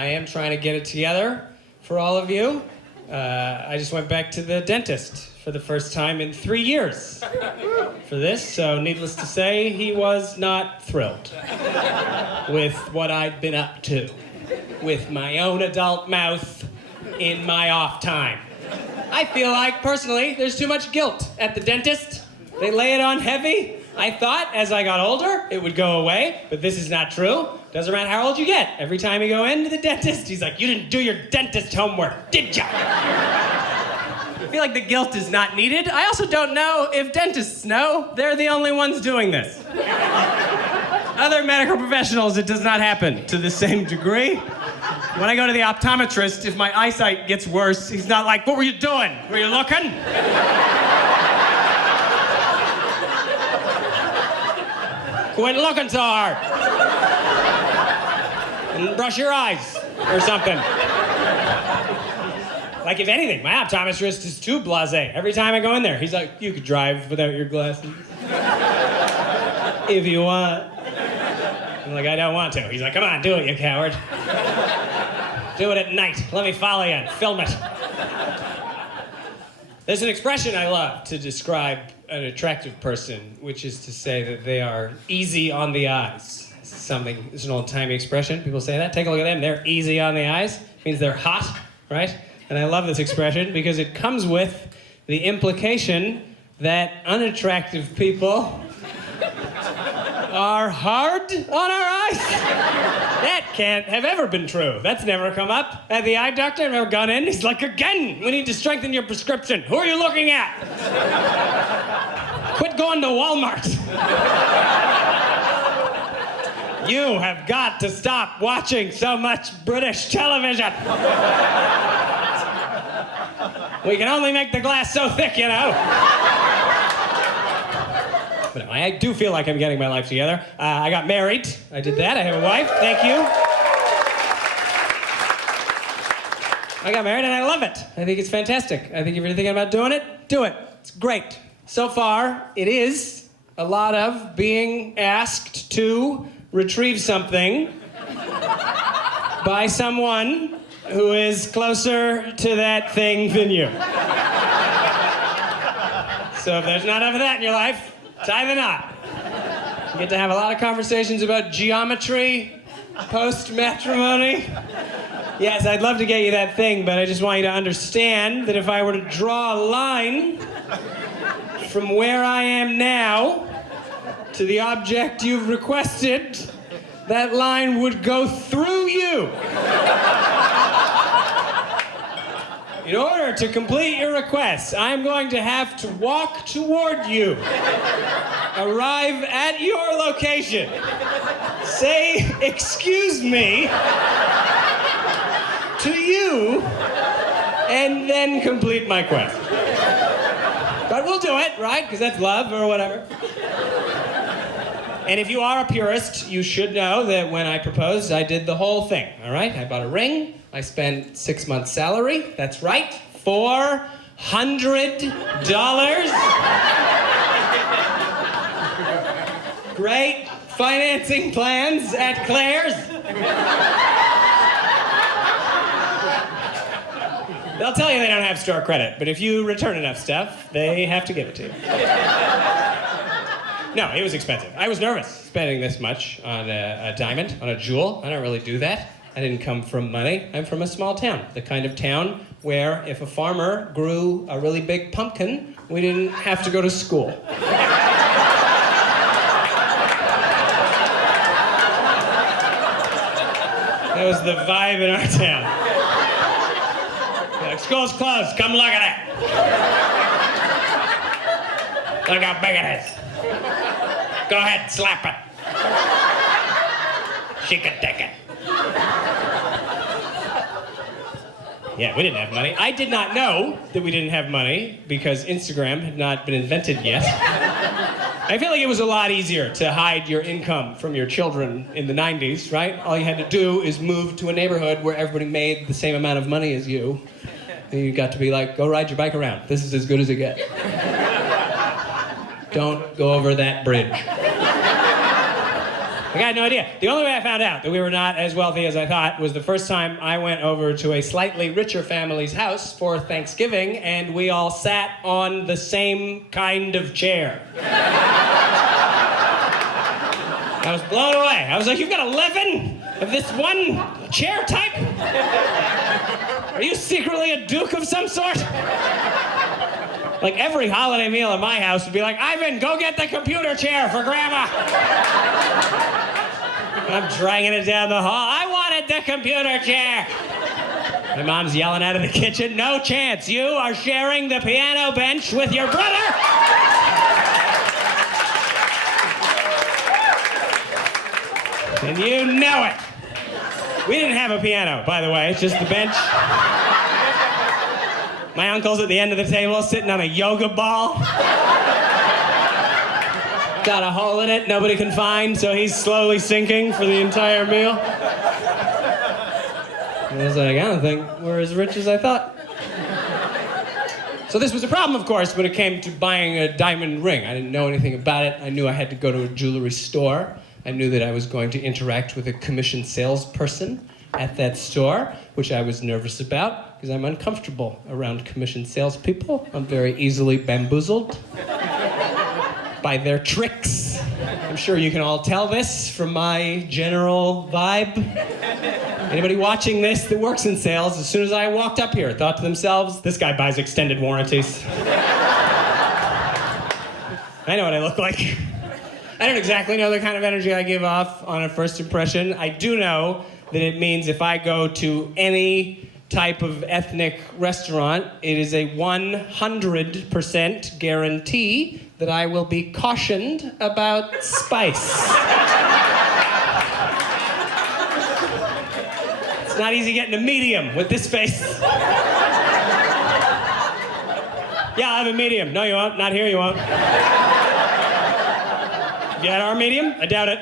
I am trying to get it together for all of you. I just went back to the dentist for the first time in 3 years for this, so needless to say, he was not thrilled with what I'd been up to with my own adult mouth in my off time. I feel like, personally, there's too much guilt at the dentist. They lay it on heavy. I thought as I got older, it would go away, but this is not true. Doesn't matter how old you get. Every time you go into the dentist, he's like, you didn't do your dentist homework, did ya? I feel like the guilt is not needed. I also don't know if dentists know they're the only ones doing this. Other medical professionals, it does not happen to the same degree. When I go to the optometrist, if my eyesight gets worse, he's not like, what were you doing? Were you looking? Quit looking so hard. And brush your eyes or something. Like, if anything, my optometrist is too blasé. Every time I go in there, he's like, you could drive without your glasses. If you want. I'm like, I don't want to. He's like, come on, do it, you coward. Do it at night. Let me follow you and film it. There's an expression I love to describe an attractive person, which is to say that they are easy on the eyes. It's an old-timey expression. People say that. Take a look at them. They're easy on the eyes. It means they're hot, right? And I love this expression because it comes with the implication that unattractive people are hard on our eyes. That can't have ever been true. That's never come up at the eye doctor. I've never gone in. He's like, again, we need to strengthen your prescription. Who are you looking at? Quit going to Walmart. You have got to stop watching so much British television. We can only make the glass so thick, you know. But no, I do feel like I'm getting my life together. I got married. I did that. I have a wife. Thank you. I got married and I love it. I think it's fantastic. I think if you're thinking about doing it, do it. It's great. So far, it is a lot of being asked to retrieve something by someone who is closer to that thing than you. So if there's not enough of that in your life, tie the knot. You get to have a lot of conversations about geometry, post-matrimony. Yes, I'd love to get you that thing, but I just want you to understand that if I were to draw a line from where I am now to the object you've requested, that line would go through you. In order to complete your request, I'm going to have to walk toward you, arrive at your location, say, excuse me, to you, and then complete my quest. But we'll do it, right? Because that's love or whatever. And if you are a purist, you should know that when I proposed, I did the whole thing, all right? I bought a ring. I spent 6 months' salary. That's right, $400. Great financing plans at Claire's. They'll tell you they don't have store credit, but if you return enough stuff, they have to give it to you. No, it was expensive. I was nervous spending this much on a diamond, on a jewel. I don't really do that. I didn't come from money. I'm from a small town, the kind of town where if a farmer grew a really big pumpkin, we didn't have to go to school. That was the vibe in our town. Like, school's closed, come look at it. Look how big it is. Go ahead, slap it. She can take it. Yeah, we didn't have money. I did not know that we didn't have money because Instagram had not been invented yet. I feel like it was a lot easier to hide your income from your children in the 90s, right? All you had to do is move to a neighborhood where everybody made the same amount of money as you. And you got to be like, go ride your bike around. This is as good as it gets. Don't go over that bridge. I had no idea. The only way I found out that we were not as wealthy as I thought was the first time I went over to a slightly richer family's house for Thanksgiving, and we all sat on the same kind of chair. I was blown away. I was like, you've got 11 of this one chair type? Are you secretly a duke of some sort? Like every holiday meal in my house would be like, Ivan, go get the computer chair for Grandma. I'm dragging it down the hall. I wanted the computer chair. My mom's yelling out of the kitchen, no chance. You are sharing the piano bench with your brother. And you know it. We didn't have a piano, by the way, it's just the bench. My uncle's at the end of the table sitting on a yoga ball. Got a hole in it nobody can find, so he's slowly sinking for the entire meal. And I was like, I don't think we're as rich as I thought. So this was a problem, of course, when it came to buying a diamond ring. I didn't know anything about it. I knew I had to go to a jewelry store. I knew that I was going to interact with a commission salesperson at that store, which I was nervous about because I'm uncomfortable around commission salespeople. I'm very easily bamboozled by their tricks. I'm sure you can all tell this from my general vibe. Anybody watching this that works in sales, as soon as I walked up here, thought to themselves, this guy buys extended warranties. I know what I look like. I don't exactly know the kind of energy I give off on a first impression. I do know that it means if I go to any type of ethnic restaurant, it is a 100% guarantee that I will be cautioned about spice. It's not easy getting a medium with this face. Yeah, I'll have a medium. No, you won't. Not here, you won't. You had our medium? I doubt it.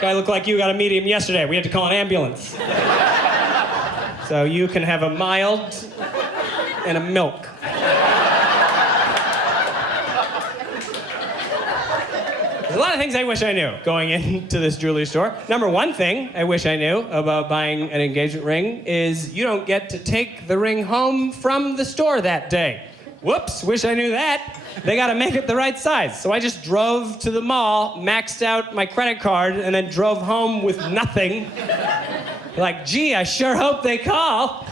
Guy looked like you got a medium yesterday. We had to call an ambulance. So you can have a mild and a milk. There's a lot of things I wish I knew going into this jewelry store. Number one thing I wish I knew about buying an engagement ring is you don't get to take the ring home from the store that day. Whoops, wish I knew that. They gotta make it the right size. So I just drove to the mall, maxed out my credit card, and then drove home with nothing. Like, gee, I sure hope they call.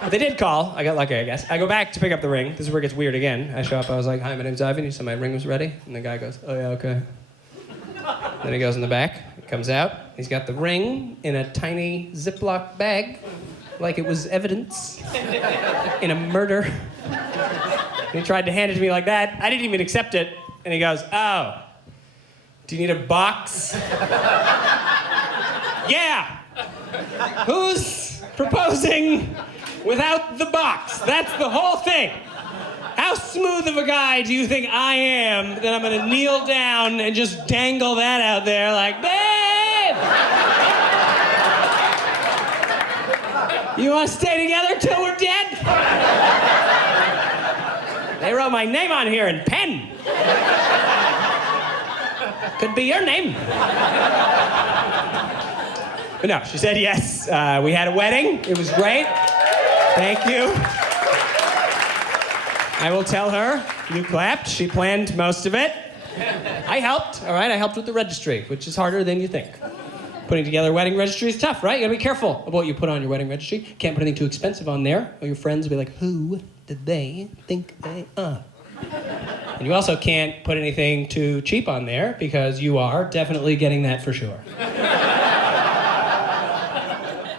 But they did call. I got lucky, I guess. I go back to pick up the ring. This is where it gets weird again. I show up, I was like, hi, my name's Ivan. You said my ring was ready? And the guy goes, oh yeah, okay. Then he goes in the back, he comes out. He's got the ring in a tiny Ziploc bag, like it was evidence in a murder. And he tried to hand it to me like that. I didn't even accept it. And he goes, oh, do you need a box? Yeah. Who's proposing without the box? That's the whole thing. How smooth of a guy do you think I am that I'm gonna kneel down and just dangle that out there like, babe! You wanna stay together till we're dead? They wrote my name on here in pen. Could be your name. But no, she said yes. We had a wedding. It was great. Thank you. I will tell her, you clapped. She planned most of it. I helped, all right? I helped with the registry, which is harder than you think. Putting together a wedding registry is tough, right? You gotta be careful about what you put on your wedding registry. Can't put anything too expensive on there, or your friends will be like, who did they think they are? And you also can't put anything too cheap on there, because you are definitely getting that for sure.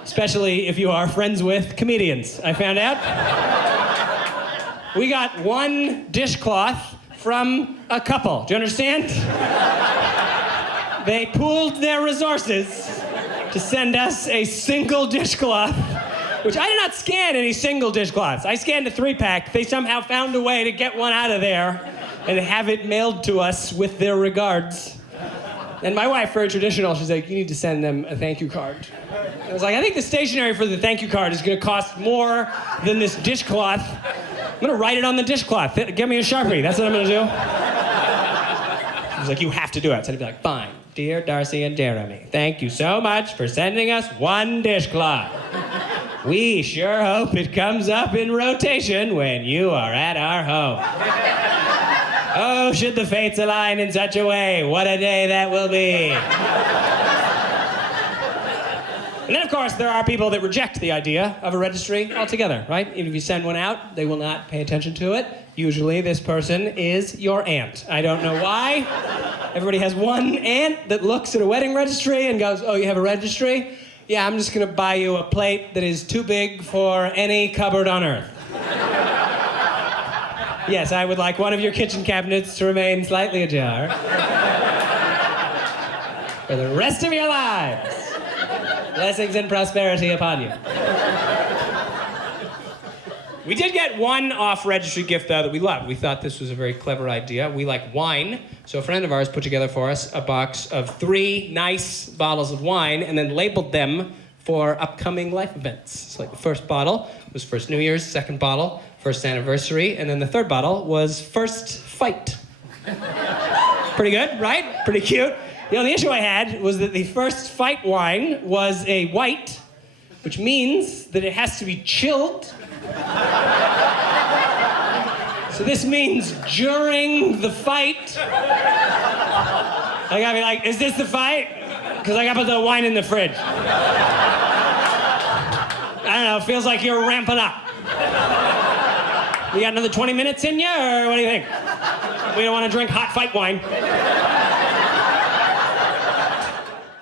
Especially if you are friends with comedians, I found out. We got one dishcloth from a couple. Do you understand? They pooled their resources to send us a single dishcloth, which I did not scan any single dishcloths. I scanned a 3-pack. They somehow found a way to get one out of there and have it mailed to us with their regards. And my wife, very traditional, she's like, you need to send them a thank you card. I was like, I think the stationery for the thank you card is gonna cost more than this dishcloth. I'm gonna write it on the dishcloth. Get me a Sharpie, that's what I'm gonna do. He's like, you have to do it. So I'd be like, fine. Dear Darcy and Jeremy, thank you so much for sending us one dishcloth. We sure hope it comes up in rotation when you are at our home. Oh, should the fates align in such a way, what a day that will be. And then, of course, there are people that reject the idea of a registry altogether, right? Even if you send one out, they will not pay attention to it. Usually, this person is your aunt. I don't know why. Everybody has one aunt that looks at a wedding registry and goes, oh, you have a registry? Yeah, I'm just gonna buy you a plate that is too big for any cupboard on earth. Yes, I would like one of your kitchen cabinets to remain slightly ajar for the rest of your lives. Blessings and prosperity upon you. We did get one off-registry gift, though, that we loved. We thought this was a very clever idea. We like wine, so a friend of ours put together for us a box of 3 nice bottles of wine and then labeled them for upcoming life events. So like the first bottle was first New Year's, second bottle, first anniversary, and then the third bottle was first fight. Pretty good, right? Pretty cute. The only issue I had was that the first fight wine was a white, which means that it has to be chilled. So this means during the fight, I gotta be like, is this the fight? Because I gotta put the wine in the fridge. I don't know, it feels like you're ramping up. You got another 20 minutes in you, or what do you think? We don't want to drink hot fight wine.